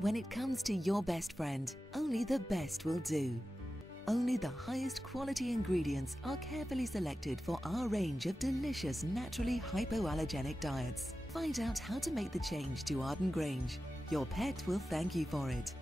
When it comes to your best friend, only the best will do. Only the highest quality ingredients are carefully selected for our range of delicious naturally hypoallergenic diets. Find out how to make the change to Arden Grange. Your pet will thank you for it.